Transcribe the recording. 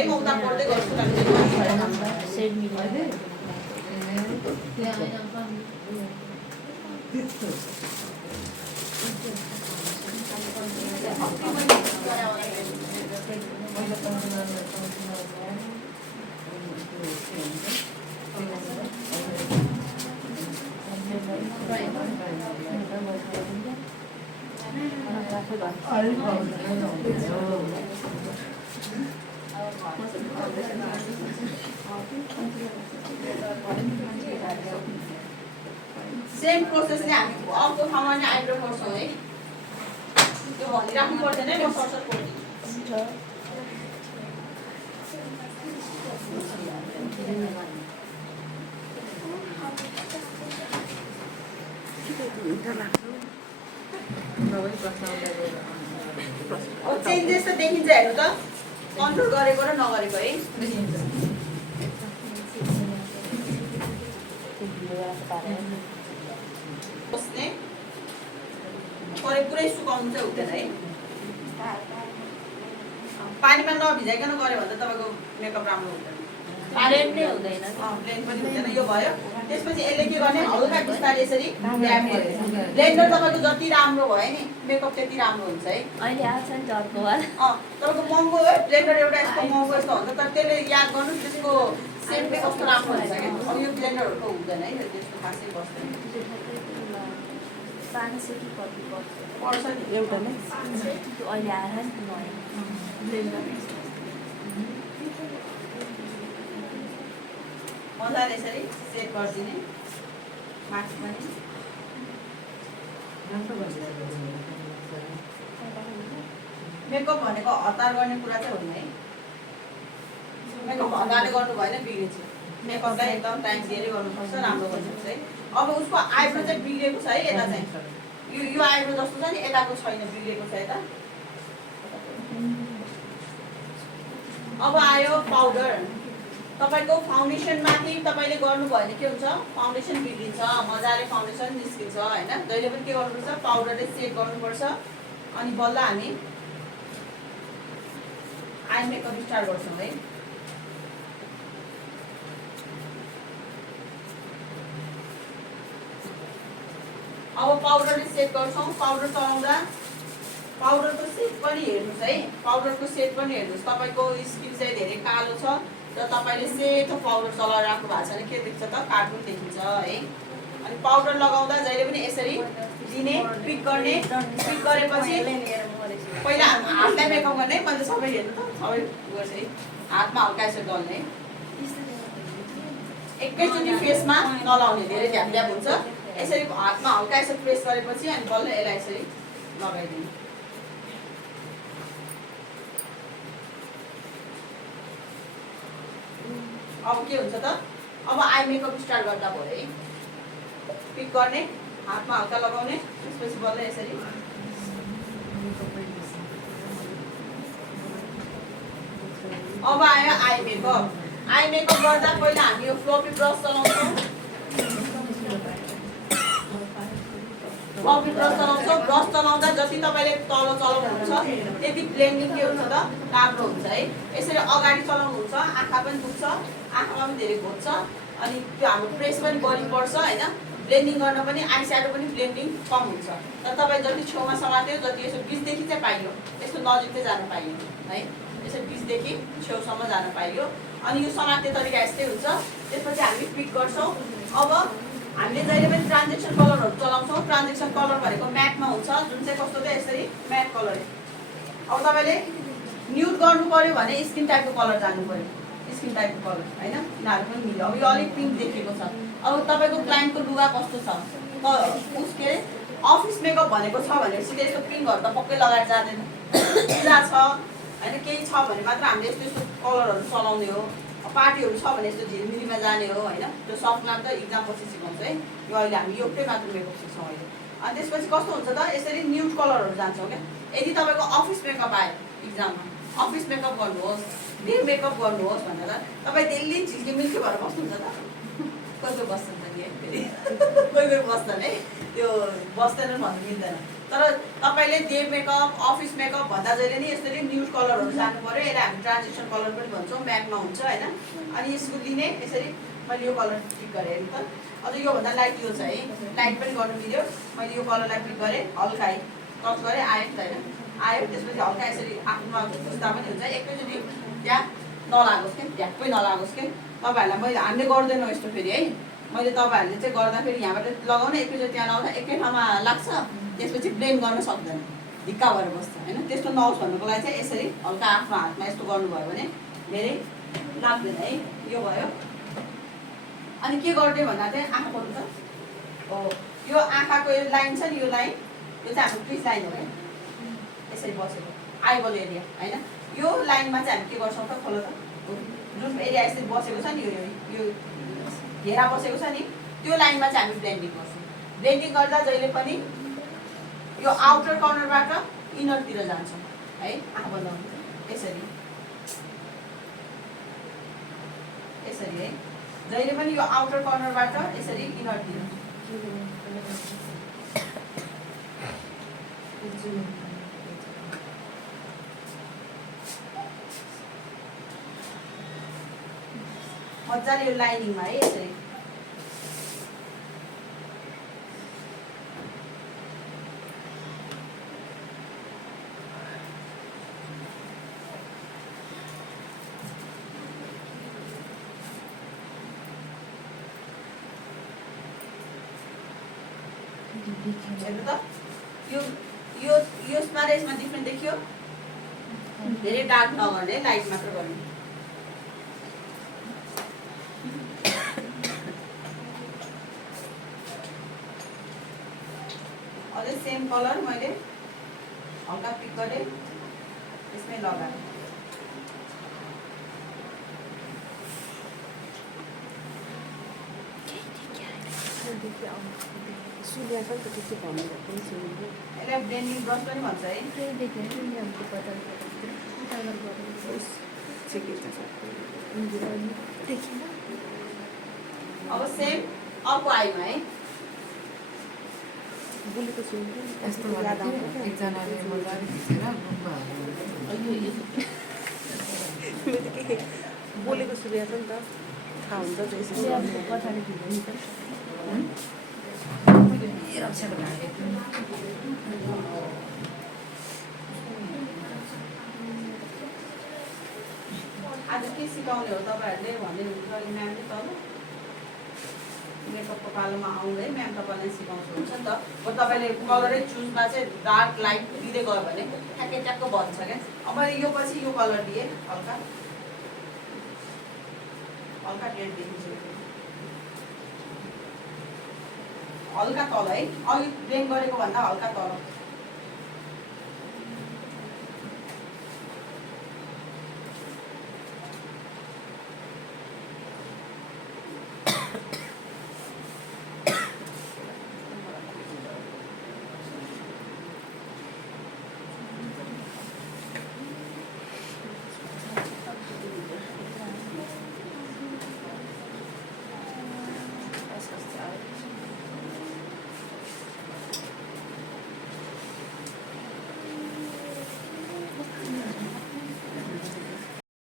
म उता पढ्दै गर्छु लाग्दै सेड मिलायो सेम प्रोसेसले हामी अर्को ठाउँमा नि आइब्रो गर्छौँ है त्यो भनिराख्नु पर्दैन है म सरसर कोर्दिन्छु चेन्जेस त देखिन्छ हेर्नु त कन्ट्रोल गरेको र नगरेको है बस्ने पुरै सुकाउनु चाहिँ हुँदैन है पानीमा नभिजाइकन गऱ्यो भने त तपाईँको मेकअप राम्रो हुँदैन ब्लेन्ड नै हुँदैन ब्लेन्ड पनि हुँदैन यो भयो त्यसपछि यसले के गर्ने हल्का बिस्तारै यसरी ड्याप गर्ने ब्लेन्डर तपाईँको जति राम्रो भयो नि मेकअप त्यति राम्रो हुन्छ है अहिले आउँछ नि त अर्को वार तपाईँको महँगो है ब्लेन्डर एउटा यस्तो महँगो यस्तो हुन्छ तर त्यसले याद गर्नु त्यसको सेम कस्तो राम्रो हुन्छ क्या अब यो ब्लेन्डरहरूको हुँदैन है त्यस्तो खासै बस्दैन 500 कि कति पर्छ नि एउटामै अहिले आएर नि नयाँ ब्लेन्डर मजाले यसरी सेट गरिदिने माथि पनि मेकअप भनेको हतार गर्ने कुरा चाहिँ होइन है मेकअप हतारले गर्नु भएन बिग्रिन्छ मेकअपलाई एकदम टाइम दिएर गर्नुपर्छ राम्रो गर्नुपर्छ है अब उसको आइब्रो चाहिँ बिग्रेको छ है यता चाहिँ यो आइब्रो जस्तो छ नि यताको छैन बिग्रेको छ यता अब आयो पाउडर तपाईँको फाउन्डेसनमाथि तपाईँले गर्नुभयो भने के हुन्छ फाउन्डेसन बिग्रिन्छ मजाले फाउन्डेसन निस्किन्छ होइन जहिले पनि के गर्नुपर्छ पाउडरले सेट गर्नुपर्छ अनि बल्ल हामी आई मेकअप स्टार्ट गर्छौँ है अब पाउडरले सेट गर्छौँ पाउडर चलाउँदा पाउडरको सेट पनि हेर्नुहोस् है पाउडरको सेट पनि हेर्नुहोस् तपाईँको स्किन चाहिँ धेरै कालो छ र तपाईँले सेतो पाउडर चलाएर राख्नु भएको छ भने के देख्छ त कार्टुन देखिन्छ है अनि पाउडर लगाउँदा जहिले पनि यसरी दिने पिक गर्ने पिक गरेपछि पहिला हातलाई मेकअप गर्ने मैले सबै हेर्नु त सबै गर्छ है हातमा हल्का यसरी दल्ने एकैचोटि फेसमा नलाउने धेरै ध्यान ध्यान हुन्छ यसरी हातमा हल्का यसरी प्रेस गरेपछि अनि बल्ल यसलाई यसरी लगाइदिने अब के हुन्छ त अब आई मेकअप स्टार्ट गर्दा भयो है पिक गर्ने हातमा हल्का लगाउने त्यसपछि बल्ल यसरी अब आयो आई मेकअप गर्दा पहिला हामी यो फ्लफी ब्रस चलाउँछौँ ब्रस चलाउँदा जति तपाईँले तल चलाउनुहुन्छ त्यति ब्लेन्डिङ के हुन्छ त राम्रो हुन्छ है यसरी अगाडि चलाउनुहुन्छ आँखा पनि दुख्छ आँखामा पनि धेरै घोच्छ अनि त्यो हाम्रो प्रेस पनि बढी पर्छ होइन ब्लेन्डिङ गर्न पनि आई स्याडो पनि ब्लेन्डिङ कम हुन्छ तर तपाईँ जति छेउमा समात्यो जति यसो बिचदेखि चाहिँ पाइयो यस्तो नजिक चाहिँ जान पाइयो है यसो बिचदेखि छेउसम्म जान पाइयो अनि यो समात्ने तरिका यस्तै हुन्छ त्यसपछि हामी पिक गर्छौँ अब हामीले जहिले पनि ट्रान्जेक्सन कलरहरू चलाउँछौँ ट्रान्जेक्सन कलर भनेको म्याटमा हुन्छ जुन चाहिँ कस्तो चाहिँ यसरी म्याट कलर अब तपाईँले न्युड गर्नु पऱ्यो भने स्किन टाइपको कलर जानु पऱ्यो स्किन टाइपको कलर होइन यिनीहरू पनि मिल्यो अब यो अलिक पिङ्क देखेको छ अब तपाईँको क्लाइन्टको लुगा कस्तो छ उस के अरे अफिस मेकअप भनेको छ भनेपछि यस्तो पिङ्कहरू त पक्कै लगाएर जाँदैन पूजा छ होइन केही छ भने मात्र हामीले यस्तो यस्तो कलरहरू चलाउने हो पार्टीहरू छ भने यस्तो झिलमिलीमा जाने हो होइन त्यो सफ्ट नाम त इक्जाम पछि सिकाउँछ है यो अहिले हामी एउटै मात्र मेकअप सिक्छौँ अहिले अनि त्यसपछि कस्तो हुन्छ त यसरी न्युड कलरहरू जान्छौँ क्या यदि तपाईँको अफिस मेकअप आयो इक्जाममा अफिस मेकअप गर्नुहोस् डे मेकअप गर्नुहोस् भनेर तपाईँ डेली झिल्कीमिल्की भएर बस्नुहुन्छ त कोही कोही बस्छन् त नि है फेरि कोही कोही बस्छन् है त्यो बस्दैनन् भन्नु मिल्दैन तर तपाईँले डे मेकअप अफिस मेकअप भन्दा जहिले नि यसरी न्युड कलरहरू जानु पऱ्यो। यसलाई हामी ट्रान्जेक्सन कलर पनि भन्छौँ, म्याटमा हुन्छ होइन। अनि यसको लिने यसरी मैले यो कलर पिक गरेँ हेर्नु त। अझ योभन्दा लाइट यो छ है, लाइट पनि गर्नु मिल्यो। मैले यो कलरलाई पिक गरेँ, हल्का टच गरेँ, आयो नि त होइन, आयो। त्यसपछि हल्का यसरी आफ्नोमा बुझ्दा पनि हुन्छ। एकैचोटि त्यहाँ नलागोस् क्या, ढ्याक्कै नलागोस् क्या। तपाईँहरूलाई मैले हामीले गर्दैनौँ यस्तो फेरि है। मैले तपाईँहरूले चाहिँ गर्दाखेरि यहाँबाट लगाउन एकैचोटि त्यहाँ लगाउँदा एकै ठाउँमा लाग्छ, त्यसपछि ब्लेन्ड गर्न सक्दैन, ढिक्का भएर बस्छ होइन। त्यस्तो नहोस् भन्नुको लागि चाहिँ यसरी हल्का आफ्नो हातमा यस्तो गर्नुभयो भने धेरै लाग्दैन है। यो भयो। अनि के गर्ने भन्दा चाहिँ आँखा खोल्नु त। हो, यो आँखाको यो लाइन छ नि, यो लाइन यो चाहिँ हाम्रो क्रिज लाइन हो क्या, यसरी बसेको आइबल एरिया होइन। यो लाइनमा चाहिँ हामी के गर्छौँ त, खोलो त। जुन एरिया यसरी बसेको छ नि, यो घेरा बसेको छ नि, त्यो लाइनमा चाहिँ हामी ब्लेन्डिङ गर्छौँ। ब्लेन्डिङ गर्दा जहिले पनि यो आउटर कर्नरबाट इनरतिर जान्छौँ है। आँखा बन्द गर्नु यसरी यसरी है। जहिले पनि यो आउटर कर्नरबाट यसरी इनरतिर। मजाले यो लाइनिङमा है यसरी। हेर्नु त, यो यो यसमा र यसमा डिफ्रेन्ट देखियो। धेरै डार्क नगर्ने, लाइट मात्र गर्ने। अझै सेम कलर मैले हल्का पिक गरेँ, यसमै लगाएँ। यसलाई ब्लेन्डिङ ब्रस पनि भन्छ है। अब सेम अर्को आइमा है। एकजनाले मजाले खिचेर बोलेको सुनेको छ नि त, थाहा हुन्छ त्यसरी। आज के सिकाउने हो तपाईँहरूले भन्ने हुन्छ अघि म्यामले तल मेकअपको पालोमा आउँदै म्याम तपाईँलाई सिकाउँछु हुन्छ नि त। अब तपाईँले कलरै चुजमा चाहिँ डार्क लाइट दिँदै गयो भने ठ्याक्कै ट्याक्क बन्छ क्या। अब मैले यो पछि यो कलर दिएँ, हल्का हल्का रेड देखिन्छ, हल्का तल है, अघि ब्लेन्ड गरेको भन्दा हल्का तल।